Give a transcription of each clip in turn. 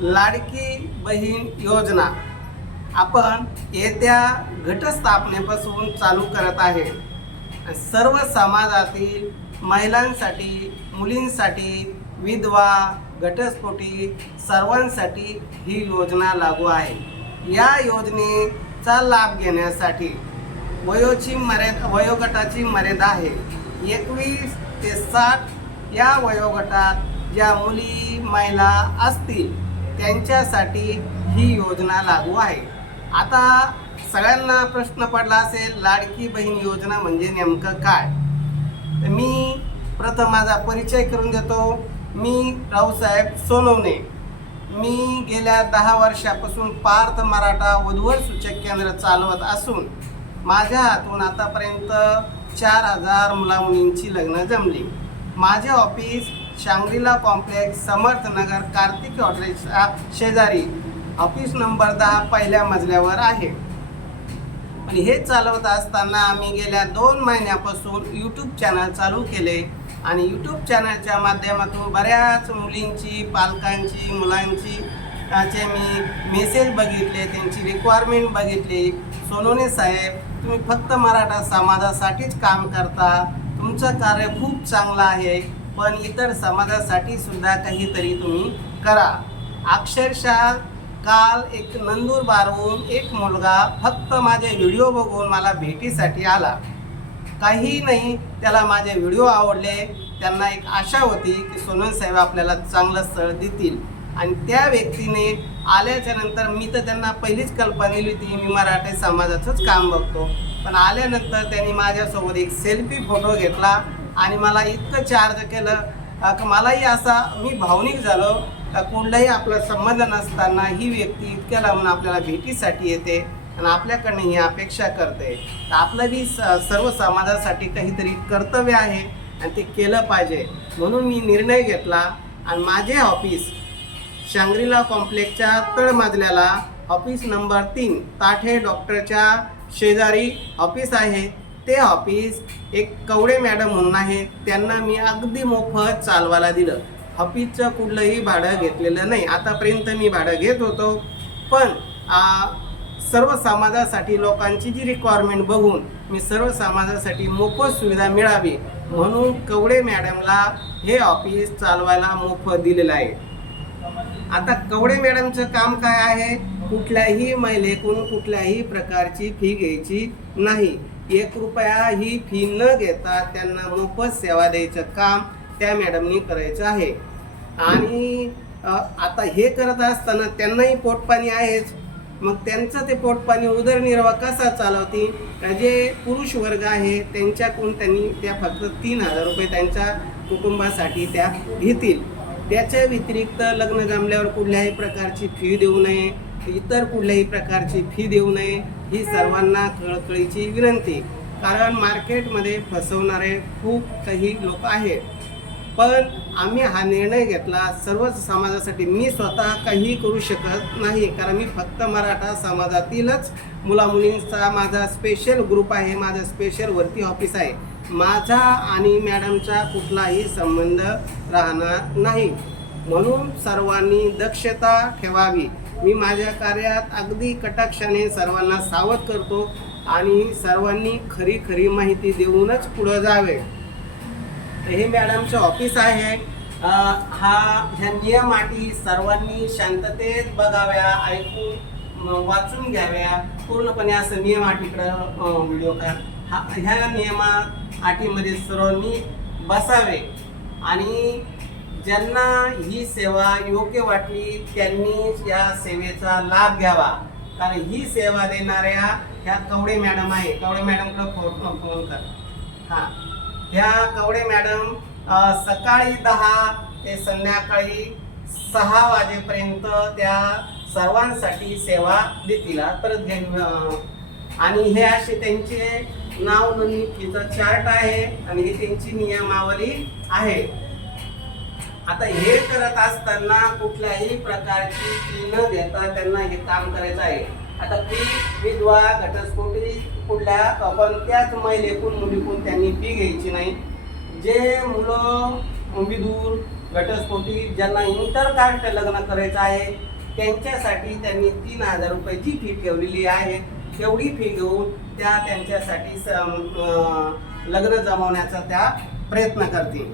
लाडकी बहीण योजना. आपण येत्या घटस्थापनेपासून चालू करत आहे. सर्व समाजातील महिलांसाठी मुलींसाठी विधवा घटस्फोटी सर्वांसाठी ही योजना लागू आहे. या योजनेचा लाभ घेण्यासाठी वयोची मर्यादा वयोगटाची मर्यादा आहे. एकवीस ते साठ या वयोगटात ज्या मुली महिला असतील त्यांच्यासाठी ही योजना लागू आहे. आता सगळ्यांना प्रश्न पडला असेल लाडकी बहीण योजना म्हणजे नेमकं काय? तर मी प्रथम माझा परिचय करून देतो. मी रावसाहेब सोनवणे. मी गेल्या दहा वर्षापासून पार्थ मराठा वधूवर सूचक केंद्र चालवत असून माझ्या हातून आतापर्यंत चार हजार मुलामुलींची लग्न जमली. माझे office Shangrila complex Samarthnagar Kartik हॉटेलच्या शेजारी. ऑफिस नंबर दहा पहिल्या मजल्यावर आहे. आणि हे चालवत असताना आम्ही गेल्या दोन महिन्यापासून यूट्यूब चॅनल चालू केले. आणि यूट्यूब चॅनलच्या माध्यमातून बऱ्याच मुलींची पालकांची मुलांची चे मी मेसेज बघितले त्यांची रिक्वायरमेंट बघितली. सोनोने साहेब तुम्ही फक्त मराठा समाजासाठीच काम करता. तुमचं कार्य खूप चांगलं आहे. पण इतर समाजासाठी सुद्धा काहीतरी तुम्ही करा. अक्षरशः काल एक नंदूरबारहून एक मुलगा फक्त माझे व्हिडिओ बघून मला भेटीसाठी आला. काही नाही त्याला माझे व्हिडिओ आवडले. त्यांना एक आशा होती की सोनल साहेब आपल्याला चांगलं स्थळ देतील. आणि त्या व्यक्तीने आल्याच्यानंतर मी तर त्यांना पहिलीच कल्पना दिली होती मी मराठी समाजाचंच काम बघतो. पण आल्यानंतर त्यांनी माझ्यासोबत एक सेल्फी फोटो घेतला. आणि मला इतकं चार्ज केलं. की मलाही असा मी भावनिक झालो. का कुठलाही आपला संबंध नसताना ही व्यक्ती इतक्या लावून आपल्याला भेटीसाठी येते आणि आपल्याकडनं ही अपेक्षा करते. तर आपलं बी स सर्व समाजासाठी काहीतरी कर्तव्य आहे आणि ते केलं पाहिजे. म्हणून मी निर्णय घेतला आणि माझे ऑफिस शांग्रीला कॉम्प्लेक्सच्या तळमजल्याला ऑफिस नंबर तीन ताठे डॉक्टरच्या शेजारी ऑफिस आहे. ते ऑफिस एक कवडे मॅडम म्हणून आहे त्यांना मी अगदी मोफत चालवायला दिलं. ऑफिसचं कुठलंही भाडं घेतलेलं नाही. आतापर्यंत मी भाडं घेत होतो. पण आ, सर्व समाजासाठी लोकांची जी रिक्वायरमेंट बघून मी सर्व समाजासाठी मोफत सुविधा मिळावी म्हणून कवडे मॅडमला हे ऑफिस चालवायला मोफत दिलेलं आहे. आता कवडे मॅडमचं काम काय आहे? कुठल्याही महिलेकडून कुठल्याही प्रकारची फी घ्यायची नाही. एक रुपया ही फी न घेता त्यांना मोफत सेवा द्यायचं काम त्या मॅडमनी करायचं आहे. आणि आता हे करत असताना त्यांनाही पोटपाणी आहेच. मग त्यांचं ते पोटपाणी उदरनिर्वाह कसा चालवतील? का जे पुरुष वर्ग आहे त्यांच्याकडून त्यांनी त्या फक्त तीन हजार रुपये त्यांच्या कुटुंबासाठी त्या घेतील. त्याच्या व्यतिरिक्त लग्न जमल्यावर कुठल्याही प्रकारची फी देऊ नये. इतर कुठल्याही प्रकारची फी देऊ नये ही सर्वांना कळकळीची विनंती. कारण मार्केटमध्ये फसवणारे खूप काही लोक आहेत. पण आम्ही हा निर्णय घेतला सर्वच समाजासाठी. मी स्वतः काही करू शकत नाही. कारण मी फक्त मराठा समाजातीलच मुलामुलींचा माझा स्पेशल ग्रुप आहे माझा स्पेशल वरती ऑफिस आहे. माझा आणि मॅडमचा कुठलाही संबंध राहणार नाही. म्हणून सर्वांनी दक्षता ठेवावी. मी माझ्या कार्यात अगदी कटाक्षाने सर्वांना सावध करतो आणि सर्वांनी खरी खरी माहिती देऊनच पुढं जावे. हे मॅडमचं ऑफिस आहे. हा ह्या नियम अटी सर्वांनी शांततेत बघाव्या ऐकून वाचून घ्याव्या. पूर्णपणे असं नियम अटीकडं व्हिडिओ करा हा ह्या नियमा अटीमध्ये सर्वांनी बसावे. आणि ज्यांना ही सेवा योग्य वाटली त्यांनी या सेवेचा लाभ घ्यावा. कारण ही सेवा देणाऱ्या ह्या कवडे मॅडम आहे कवडे मॅडमकडे फोन फोन कर. हां. ह्या कवडे मॅडम सकाळी दहा ते संध्याकाळी सहा वाजेपर्यंत त्या सर्वांसाठी सेवा देतील. परत घेऊन आणि हे असे त्यांचे नाव नोंदणी चार्ट आहे आणि ही त्यांची नियमावली आहे. आता हे करत असताना कुठल्याही प्रकारची फी न देता त्यांना हे काम करायचं आहे. आता फी विधवा घटस्फोटी कुठल्या कोणत्याच महिलेकून मुलीकून त्यांनी फी घ्यायची नाही. जे मुलं विदूर घटस्फोटी ज्यांना इंटरकास्ट लग्न करायचं आहे त्यांच्यासाठी त्यांनी तीन हजार रुपयाची फी ठेवलेली आहे. तेवढी फी घेऊन त्या त्यांच्यासाठी लग्न जमवण्याचा त्या प्रयत्न करतील.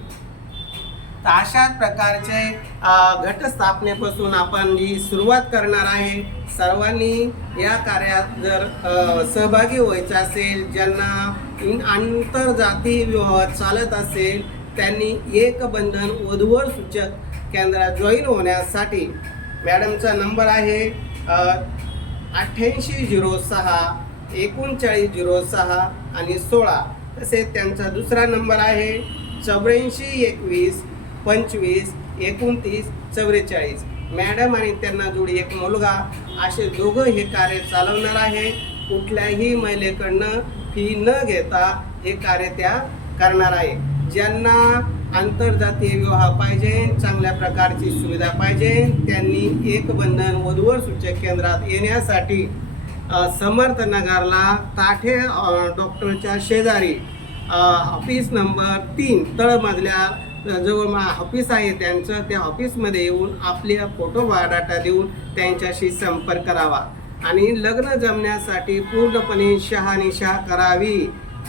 तर अशाच प्रकारचे घटस्थापनेपासून आपण जी सुरुवात करणार आहे. सर्वांनी या कार्यात जर सहभागी व्हायचं असेल ज्यांना आंतरजातीय आंतरजाती विवाह चालत असेल त्यांनी एक बंधन वधूवर सूचक केंद्रात जॉईन होण्यासाठी मॅडमचा नंबर आहे अठ्ठ्याऐंशी झिरो सहा एकोणचाळीस झिरो सहा आणि सोळा. तसेच त्यांचा दुसरा नंबर आहे चौऱ्याऐंशी एकवीस पंचवीस एकोणतीस चव्वेचाळीस मॅडम आणि त्यांना जोडी एक मुलगा. असे दोघं हे कार्य चालवणार आहे. कुठल्याही महिलेकडनं फी न घेता हे कार्य त्या करणार आहे. ज्यांना आंतरजातीय विवाह पाहिजे चांगल्या प्रकारची सुविधा पाहिजे त्यांनी एक बंधन वधूवर सूचक केंद्रात येण्यासाठी समर्थ नगरला ताठे डॉक्टरच्या शेजारी ऑफिस नंबर तीन तळमधल्या जवळ मा ऑफिस आहे त्यांचं त्या ऑफिसमध्ये येऊन आपले फोटो बायोडाटा देऊन त्यांच्याशी संपर्क करावा. आणि लग्न जमण्यासाठी पूर्णपणे शहानिशा करावी.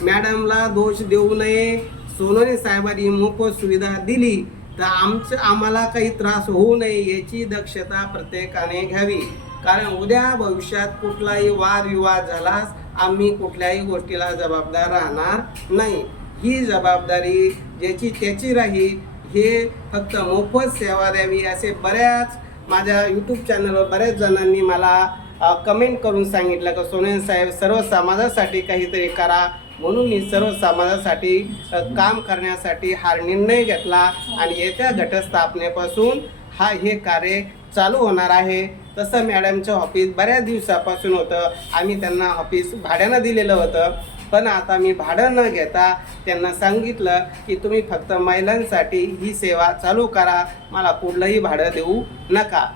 मॅडमला दोष देऊ नये. सोनोनी साहेबांनी मोफत सुविधा दिली तर आमचं आम्हाला काही त्रास होऊ नये याची दक्षता प्रत्येकाने घ्यावी. कारण उद्या भविष्यात कुठलाही वादविवाद झालास आम्ही कुठल्याही गोष्टीला जबाबदार राहणार नाही. ही जबाबदारी ज्याची त्याची राहील हे फक्त मोफत सेवा द्यावी असे बऱ्याच माझ्या यूट्यूब चॅनलवर बऱ्याच जणांनी मला कमेंट करून सांगितलं की सोनेन साहेब सर्व समाजासाठी काहीतरी करा म्हणून मी सर्व समाजासाठी काम करण्यासाठी हा निर्णय घेतला आणि येत्या घटस्थापनेपासून हा हे कार्य चालू होणार आहे. तसं मॅडमचं ऑफिस बऱ्याच दिवसापासून होतं. आम्ही त्यांना ऑफिस भाड्यानं दिलेलं होतं. पण आता मी भाडं न घेता त्यांना सांगितलं की तुम्ही फक्त महिलांसाठी ही सेवा चालू करा. मला कुठलंही भाडं देऊ नका.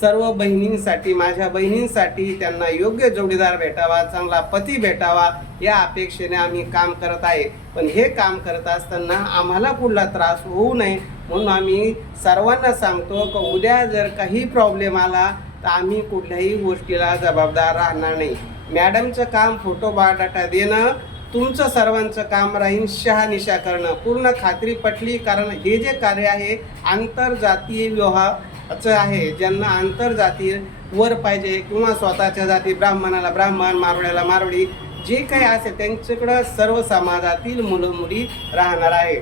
सर्व बहिणींसाठी माझ्या बहिणींसाठी त्यांना योग्य जोडीदार भेटावा चांगला पती भेटावा या अपेक्षेने आम्ही काम करत आहे. पण हे काम करत असताना आम्हाला कुठला त्रास होऊ नये म्हणून आम्ही सर्वांना सांगतो की उद्या जर काही प्रॉब्लेम आला तर आम्ही कुठल्याही गोष्टीला जबाबदार राहणार नाही. मॅडमचं काम फोटो बायोडाटा देणं तुमचं सर्वांचं काम राहील शहानिशा करणं. पूर्ण खात्री पटली कारण हे जे कार्य आहे आंतरजातीय विवाहाचं आहे. ज्यांना आंतरजातीय वर पाहिजे किंवा स्वतःच्या जाती ब्राह्मणाला ब्राह्मण मारवड्याला मारवडी जे काही असेल त्यांच्याकडं सर्व समाजातील मुलं मुली राहणार आहे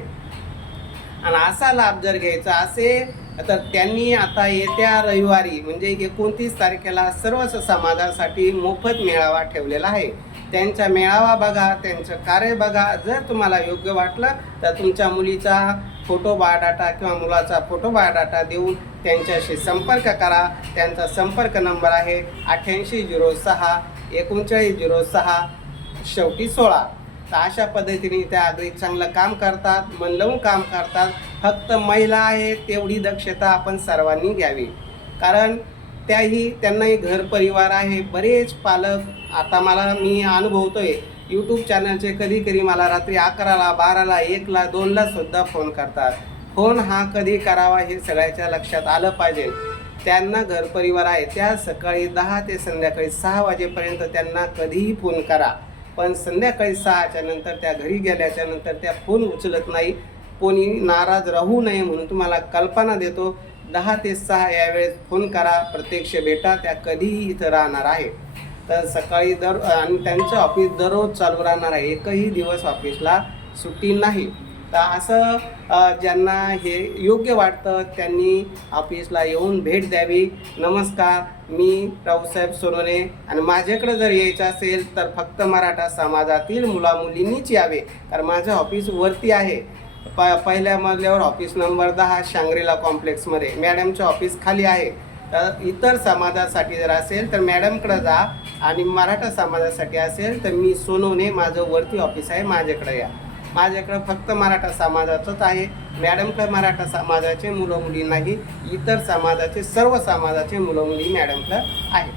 आणि असा लाभ जर घ्यायचा असेल तर त्यांनी आता येत्या रविवारी म्हणजे एकोणतीस तारखेला सर्वच समाजासाठी मोफत मेळावा ठेवलेला आहे. त्यांचा मेळावा बघा त्यांचं कार्य बघा. जर तुम्हाला योग्य वाटलं तर तुमच्या मुलीचा फोटो बायोडाटा किंवा मुलाचा फोटो बायोडाटा देऊन त्यांच्याशी संपर्क करा. त्यांचा संपर्क नंबर आहे अठ्ठ्याऐंशी झिरो सहा एकोणचाळीस झिरो सहा शेवटी सोळा. तर अशा पद्धतीने त्या अगदी चांगलं काम करतात मन लावून काम करतात. फक्त महिला आहेत तेवढी दक्षता आपण सर्वांनी घ्यावी. कारण त्याही त्यांनाही घर परिवार आहे. बरेच पालक आता मला मी अनुभवतो आहे यूट्यूब चॅनलचे कधी कधी मला रात्री अकराला बाराला एकला दोनला सुद्धा फोन करतात. फोन हा कधी करावा हे सगळ्याच्या लक्षात आलं पाहिजे. त्यांना घर परिवार आहे. त्या सकाळी दहा ते संध्याकाळी सहा वाजेपर्यंत त्यांना कधीही फोन करा. पण संध्याकाळी सहाच्या नंतर त्या घरी गेल्याच्यानंतर त्या फोन उचलत नाही. कोणी नाराज राहू नये म्हणून तुम्हाला कल्पना देतो दहा ते सहा यावेळेस फोन करा प्रत्यक्ष भेटा त्या कधीही इथं राहणार आहे. तर सकाळी दर आणि त्यांचं ऑफिस दररोज चालू राहणार आहे. एकही दिवस ऑफिसला सुट्टी नाही. तर असं ज्यांना हे योग्य वाटतं त्यांनी ऑफिसला येऊन भेट द्यावी. नमस्कार मी रावसाहेब सोनोने. आणि माझ्याकडे जर यायचं असेल तर फक्त मराठा समाजातील मुलामुलींनीच यावे. कारण माझं ऑफिस वरती आहे. प पहिल्या मजल्यावर ऑफिस नंबर दहा शांग्रीला कॉम्प्लेक्समध्ये मॅडमचं ऑफिस खाली आहे. तर इतर समाजासाठी जर असेल तर मॅडमकडे जा. आणि मराठा समाजासाठी असेल तर मी सोनवणे माझं वरती ऑफिस आहे माझ्याकडे या. माझ्याकडं फक्त मराठा समाजाचंच आहे. मॅडमकडे मराठा समाजाचे मुलं मुली नाही. इतर समाजाचे सर्व समाजाचे मुलं मुली मॅडमकडं आहेत.